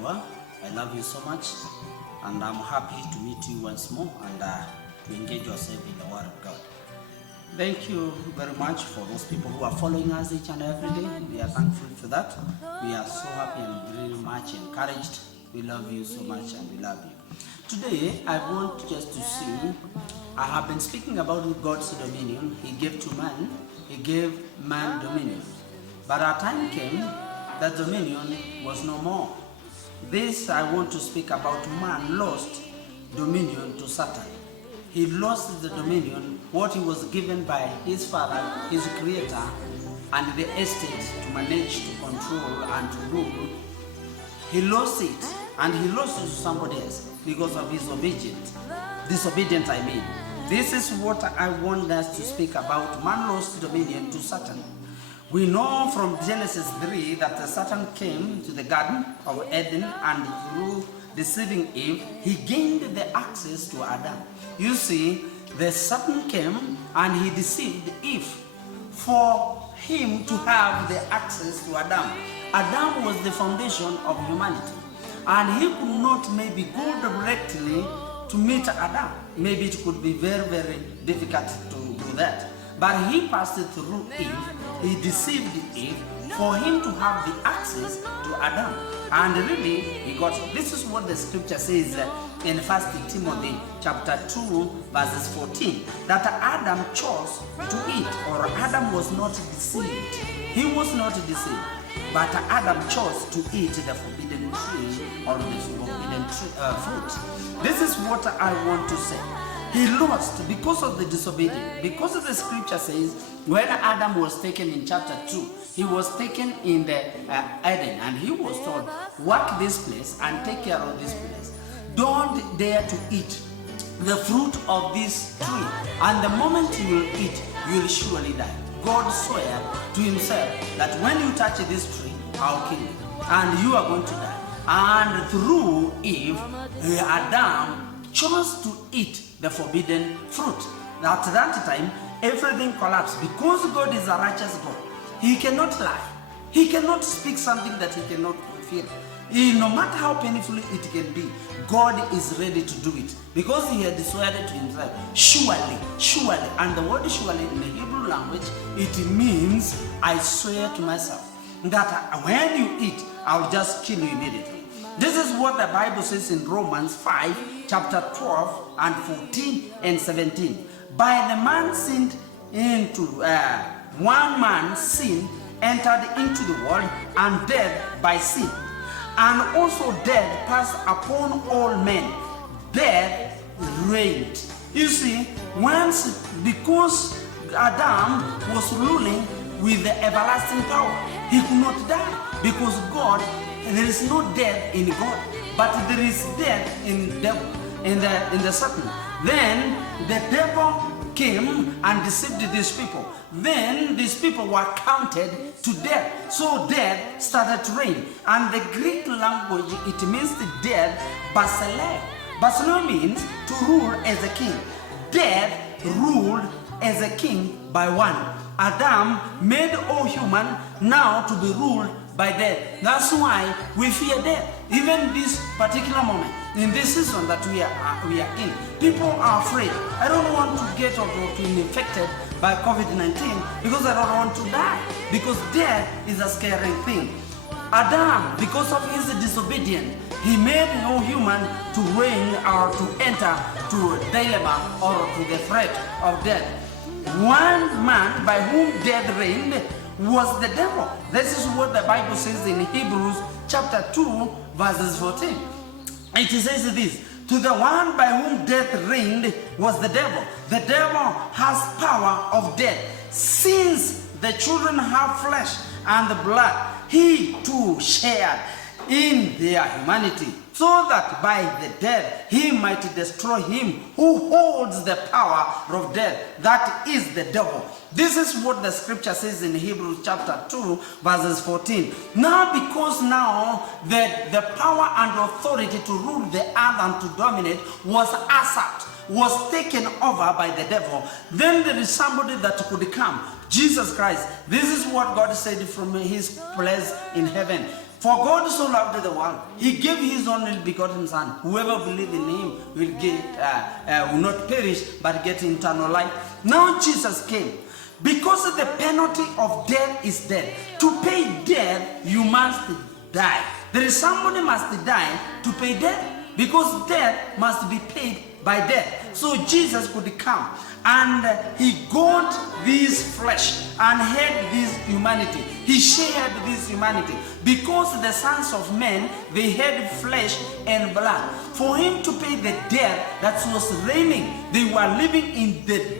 you are. I love you so much, and I'm happy to meet you once more and to engage yourself in the Word of God. Thank you very much for those people who are following us each and every day. We are thankful for that. We are so happy and very much encouraged. We love you so much and we love you. Today, I want just to see, I have been speaking about God's dominion. He gave to man, He gave man dominion. But a time came that dominion was no more. This I want to speak about. Man lost dominion to Satan. He lost the dominion, what he was given by his father, his creator, and the estate to manage, to control, and to rule. He lost it, and he lost it to somebody else because of his disobedience. I mean. This is what I want us to speak about. Man lost dominion to Satan. We know from Genesis 3 that Satan came to the Garden of Eden, and through deceiving Eve, he gained the access to Adam. You see, the Satan came and he deceived Eve for him to have the access to Adam. Adam was the foundation of humanity, and he could not maybe go directly to meet Adam. Maybe it could be very, very difficult to do that. But he passed it through Eve. He deceived Eve for him to have the access to Adam. And really, he got it. This is what the scripture says in 1 Timothy chapter 2, verses 14. That Adam chose to eat, or Adam was not deceived. He was not deceived. But Adam chose to eat the forbidden tree, or the forbidden fruit. This is what I want to say. He lost because of the disobedience. Because of the scripture says, when Adam was taken in chapter 2, he was taken in the Eden, and he was told, work this place and take care of this place. Don't dare to eat the fruit of this tree. And the moment you will eat, you will surely die. God swore to himself that when you touch this tree, I'll kill you, and you are going to die. And through Eve, Adam chose to eat the forbidden fruit. At that time, everything collapsed. Because God is a righteous God, He cannot lie. He cannot speak something that He cannot fulfill. No matter how painful it can be, God is ready to do it, because He had sworn to Himself, surely, surely. And the word surely in the Hebrew language, it means I swear to myself that when you eat, I'll just kill you immediately. This is what the Bible says in Romans 5, chapter 12 and 14 and 17. By the man sinned into, one man sin entered into the world, and death by sin. And also death passed upon all men. Death reigned. You see, because Adam was ruling with the everlasting power, he could not die, because God, there is no death in God, but there is death in devil, in the Satan. Then the devil came and deceived these people. Then these people were counted to death. So death started to reign. And the Greek language, it means the death, basileia. Basileia means to rule as a king. Death ruled as a king by one. Adam made all human now to be ruled by death. That's why we fear death. Even this particular moment, in this season that we are in, people are afraid. I don't want to get or to be infected by COVID-19 because I don't want to die. Because death is a scary thing. Adam, because of his disobedience, he made no human to reign or to enter to a dilemma or to the threat of death. One man by whom death reigned was the devil. This is what the Bible says in Hebrews chapter 2, verses 14. It says this: to the one by whom death reigned was the devil. The devil has power of death. Since the children have flesh and the blood, he too shared in their humanity, so that by the death he might destroy him who holds the power of death, that is the devil. This is what the scripture says in Hebrews chapter 2, verses 14. Now, because now the power and authority to rule the earth and to dominate was usurped, was taken over by the devil, then there is somebody that could come, Jesus Christ. This is what God said from his place in heaven. For God so loved the world, he gave his only begotten Son. Whoever believes in him will not perish, but get eternal life. Now Jesus came. Because the penalty of death is death. To pay death, you must die. There is somebody must die to pay death. Because death must be paid by death. So Jesus could come. And he got this flesh and had this humanity. He shared this humanity. Because the sons of men, they had flesh and blood. For him to pay the debt that was reigning, they were living in the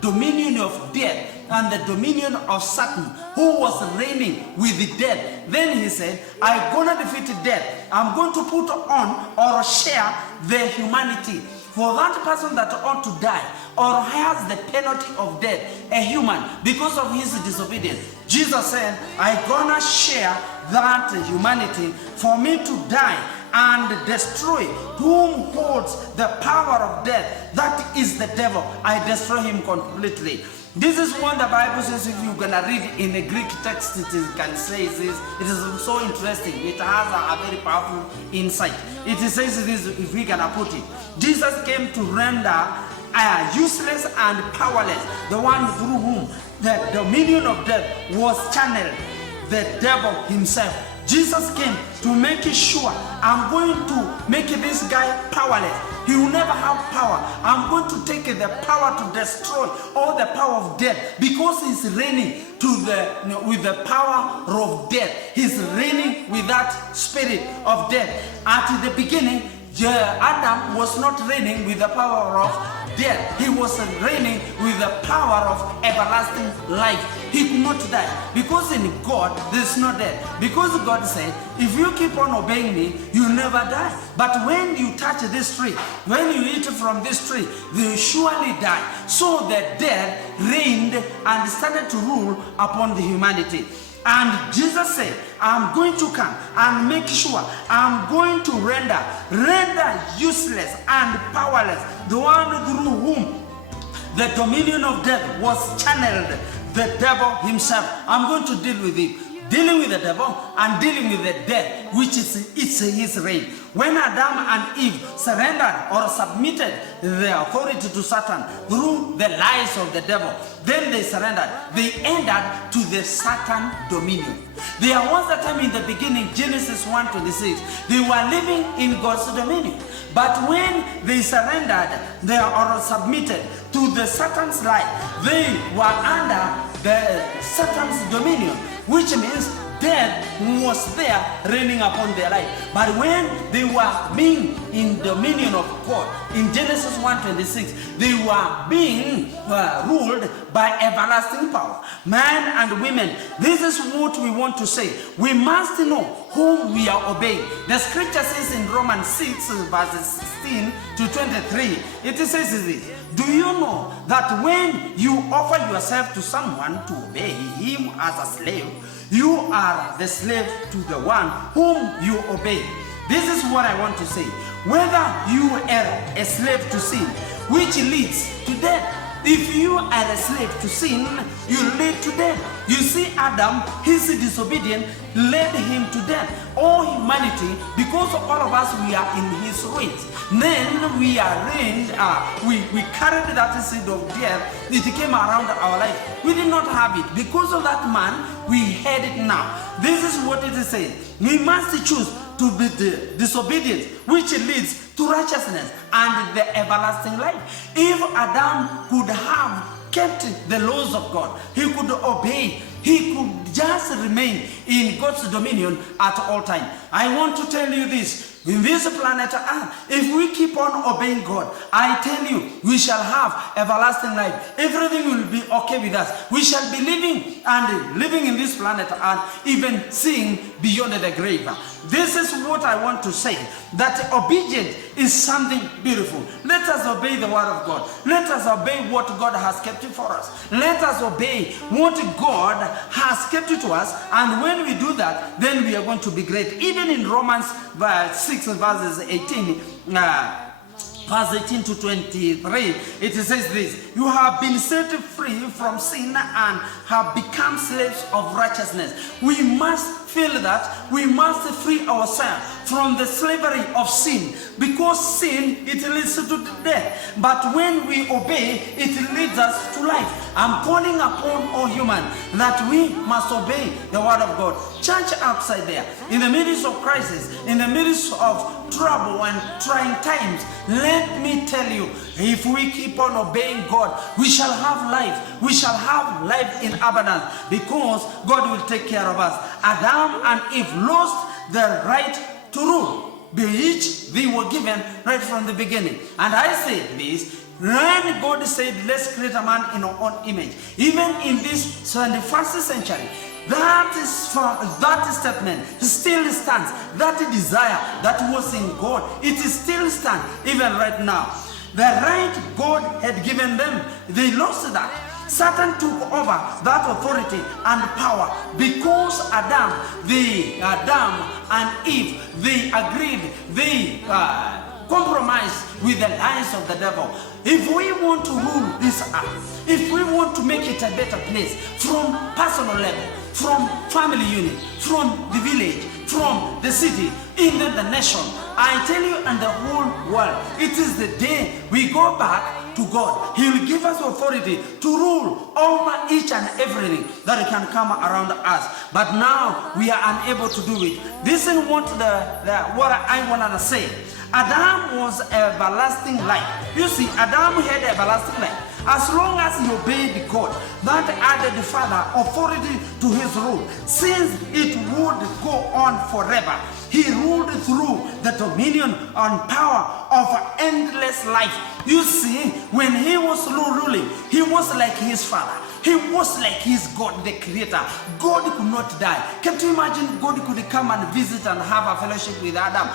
dominion of death and the dominion of Satan, who was reigning with the death. Then he said, I'm going to defeat death. I'm going to put on or share the humanity. For that person that ought to die or has the penalty of death, a human, because of his disobedience, Jesus said, I'm gonna share that humanity for me to die and destroy whom holds the power of death. That is the devil. I destroy him completely. This is what the Bible says. If you're gonna read in a Greek text, it can say this. It is so interesting. It has a very powerful insight. It says this, if we can put it. Jesus came to render useless and powerless the one through whom the dominion of death was channeled, the devil himself. Jesus came to make it sure, I'm going to make this guy powerless. He will never have power. I'm going to take the power to destroy all the power of death, because he's reigning with the power of death. He's reigning with that spirit of death. At the beginning, Adam was not reigning with the power of death. He was reigning with the power of everlasting life. He could not die, because in God there is no death. Because God said, if you keep on obeying me, you'll never die. But when you touch this tree, when you eat from this tree, you surely die. So the death reigned and started to rule upon the humanity. And Jesus said, I'm going to come and make sure I'm going to render useless and powerless the one through whom the dominion of death was channeled, the devil himself. I'm going to deal with him. Dealing with the devil and dealing with the death, which is his reign. When Adam and Eve surrendered or submitted their authority to Satan through the lies of the devil, then they surrendered. They entered to the Satan dominion. There was a time in the beginning, Genesis 1:26, they were living in God's dominion. But when they surrendered, they or submitted to the Satan's lie, they were under the Satan's dominion, which means death was there reigning upon their life. But when they were being in dominion of God, in Genesis 1:26, they were being ruled by everlasting power. Men and women, this is what we want to say. We must know whom we are obeying. The scripture says in Romans 6 verses 16 to 23, it says this: do you know that when you offer yourself to someone to obey him as a slave, you are the slave to the one whom you obey? This is what I want to say. Whether you are a slave to sin, which leads to death. If you are a slave to sin, you lead to death. You see, Adam, his disobedience led him to death. All humanity, because all of us, we are in his reigns. Then we are reigned, we carried that seed of death. It came around our life. We did not have it. Because of that man, we had it now. This is what it is saying. We must choose to be the disobedience, which leads to righteousness and the everlasting life. If Adam could have kept the laws of God, he could obey, he could just remain in God's dominion at all times. I want to tell you this. In this planet Earth, if we keep on obeying God, I tell you, we shall have everlasting life. Everything will be okay with us. We shall be living in this planet Earth, even seeing beyond the grave. This is what I want to say, that obedience is something beautiful. Let us obey the word of God. Let us obey what God has kept it for us. Let us obey what God has kept it to us. And when we do that, then we are going to be great. Even in Romans 6 verses 18, verse 18 to 23, it says this: you have been set free from sin and have become slaves of righteousness. We must feel that we must free ourselves from the slavery of sin, because sin, it leads to death, but when we obey, it leads us to life. I'm calling upon all human that we must obey the word of God. Church outside there, in the midst of crisis, in the midst of trouble and trying times, let me tell you, if we keep on obeying God, we shall have life. We shall have life in abundance, because God will take care of us. Adam and Eve lost the right to rule, which they were given right from the beginning. And I say this, when God said, let's create a man in our own image, even in this 21st century, that statement still stands. That desire that was in God, it still stands even right now. The right God had given them, they lost that. Satan took over that authority and power because Adam and Eve, they agreed, they compromised with the lies of the devil. If we want to rule this earth, if we want to make it a better place, from personal level, from family unit, from the village, from the city, even the nation, I tell you, and the whole world, it is the day we go back to God. He will give us authority to rule over each and everything that can come around us. But now we are unable to do it. This is what I want to say. Adam was everlasting life. You see, Adam had everlasting life. As long as he obeyed God, that added the Father authority to his rule, since it would go on forever. He ruled through the dominion and power of endless life. You see, when he was ruling, he was like his Father. He was like his God, the Creator. God could not die. Can't you imagine God could come and visit and have a fellowship with Adam?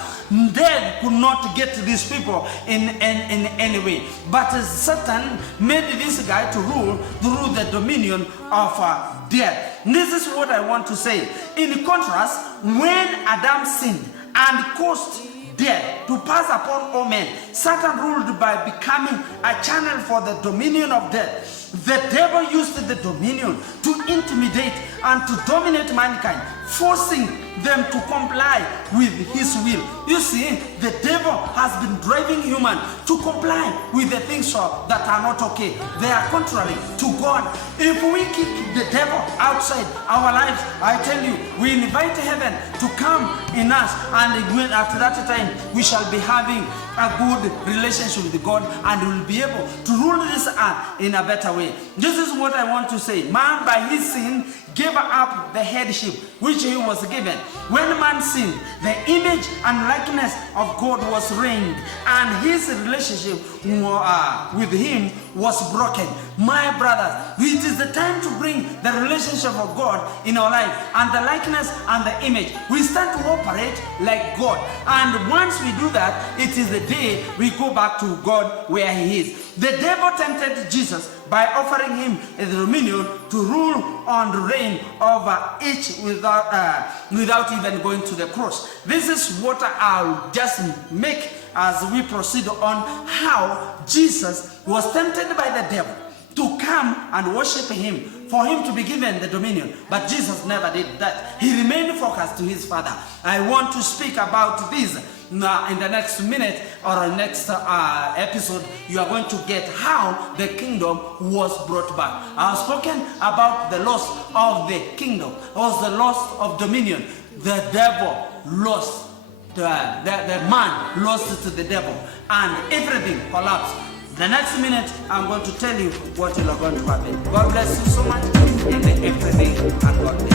Death could not get these people in any way. But Satan made this guy to rule through the dominion of death. This is what I want to say. In contrast, when Adam sinned and caused death to pass upon all men, Satan ruled by becoming a channel for the dominion of death. The devil used the dominion to intimidate and to dominate mankind, forcing them to comply with his will. You see, the devil has been driving human to comply with the things that are not okay. They are contrary to God. If we keep the devil outside our lives, I tell you, we invite heaven to come in us, and at that time we shall be having a good relationship with God, and will be able to rule this earth in a better way. This is what I want to say. Man, by his sin, gave up the headship which he was given. When man sinned, the image and likeness of God was ruined, and his relationship with him was broken. My brothers, it is the time to bring the relationship of God in our life, and the likeness and the image. We start to operate like God, and once we do that, it is the day we go back to God where he is. The devil tempted Jesus by offering him a dominion to rule and reign over each without even going to the cross. This is what I'll just make as we proceed on, how Jesus was tempted by the devil to come and worship him, for him to be given the dominion. But Jesus never did that. He remained focused to his Father. I want to speak about this. Now, in the next minute or next episode, you are going to get how the kingdom was brought back. I have spoken about the loss of the kingdom, was the loss of dominion. The devil lost, the man lost to the devil, and everything collapsed. The next minute, I'm going to tell you what is going to happen. God bless you so much, and everything, and God bless you.